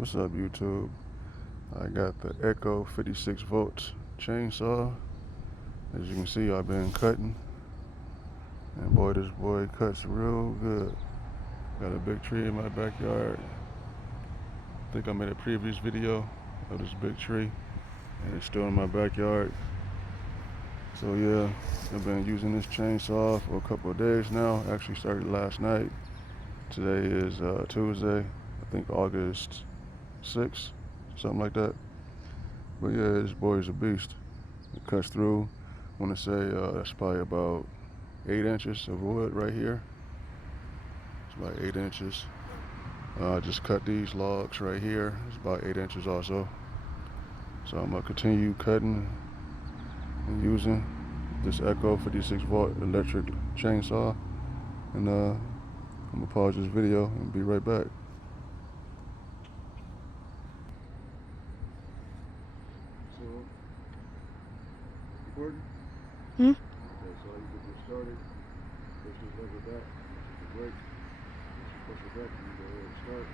What's up, YouTube? I got the Echo 56 volts chainsaw. As you can see, I've been cutting, and boy, this boy cuts real good. Got a big tree in my backyard. I think I made a previous video of this big tree, and it's still in my backyard. So yeah, I've been using this chainsaw for a couple of days now. Actually started last night. Today is Tuesday, I think August 6th, something like that. But yeah, this boy is a beast. It cuts through. I want to say that's probably about 8 inches of wood right here. It's about 8 inches. I just cut these logs right here. It's about 8 inches also. So I'm gonna continue cutting and using this Echo 56 volt electric chainsaw. And I'm gonna pause this video and be right back. So, recording? Hmm? Okay, so you get this started. Push this lever back, push the brake. Once you push it back, you go ahead and start.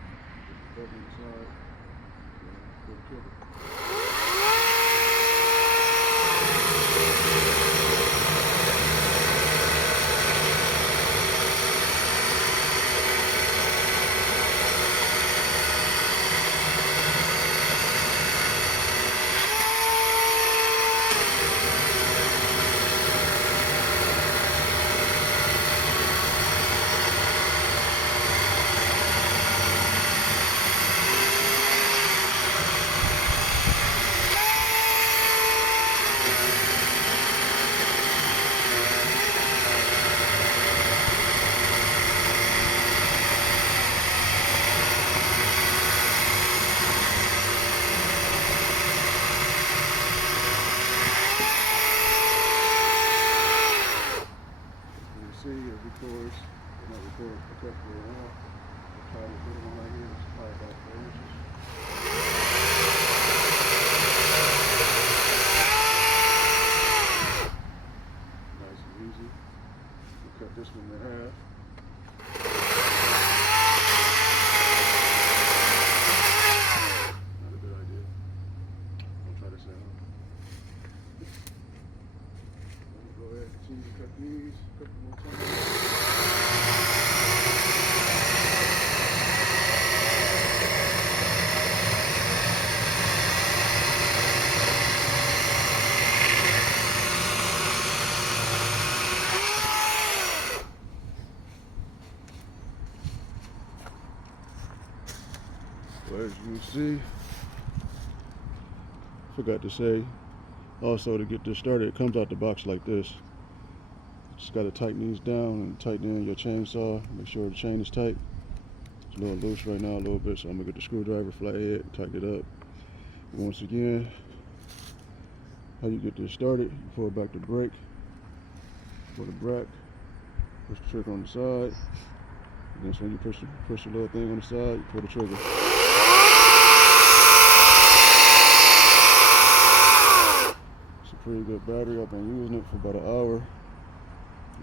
Push the button inside, and pull the trigger. See, it records, and I record the cut for a while. I'll try to put it on right here. It's probably about 4 inches. Nice and easy. We'll cut this one in half. Not a good idea. I'll try this at home. Go ahead and continue to cut these a couple more times. Well, as you see, forgot to say, also to get this started, it comes out the box like this. Just got to tighten these down and tighten in your chainsaw. Make sure the chain is tight. It's a little loose right now, a little bit, so I'm gonna get the screwdriver, flathead, tighten it up. Once again, how you get this started, you pull back the brake, pull the brake, push the trigger on the side. And then when you push the little thing on the side, you pull the trigger. It's a pretty good battery. I've been using it for about an hour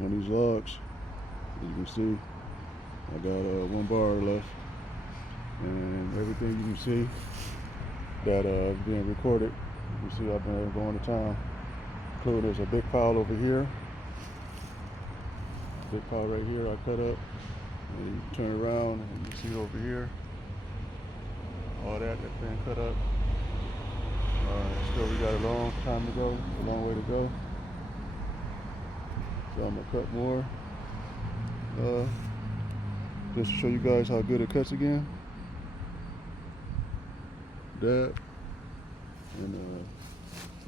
on these logs. As you can see, I got 1 bar left, and everything you can see that is being recorded. You can see I've been going to town. Including there's a big pile over here, big pile right here I cut up, and you turn around and you see over here all that's been cut up. Still we got a long time to go, a long way to go. So I'm gonna cut more. Just to show you guys how good it cuts again. That, and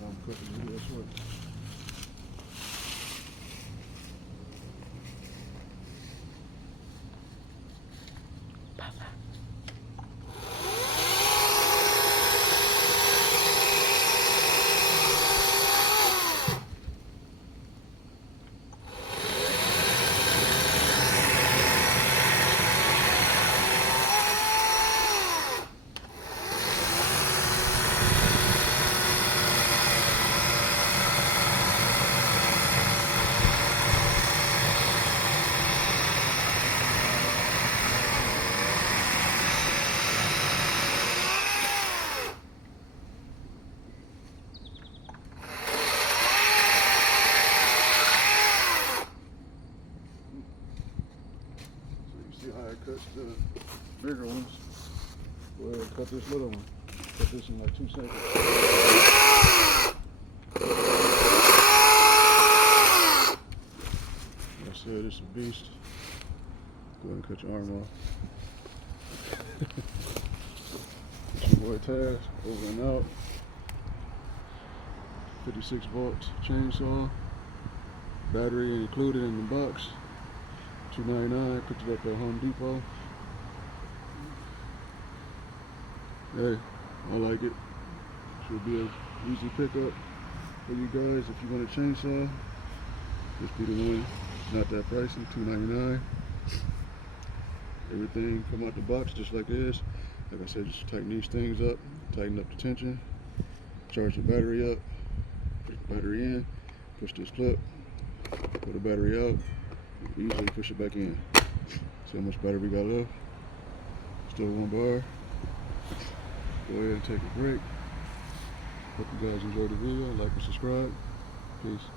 I'm cutting the video short. bigger ones. Go ahead and cut this little one. Cut this in like 2 seconds. Like I said, it's a beast. Go ahead and cut your arm off. It's your boy Taz, over and out. 56 volts chainsaw. Battery included in the box. $2.99. Picked it up at Home Depot. Hey, I like it. Should be an easy pickup for you guys if you want a chainsaw. This be the one. Not that pricey. $2.99. Everything come out the box just like this. Like I said, just tighten these things up. Tighten up the tension. Charge the battery up. Put the battery in. Push this clip. Pull the battery out. Easily push it back in. See how much battery we got left? Still 1 bar. Go ahead and take a break. Hope you guys enjoyed the video. Like and subscribe. Peace.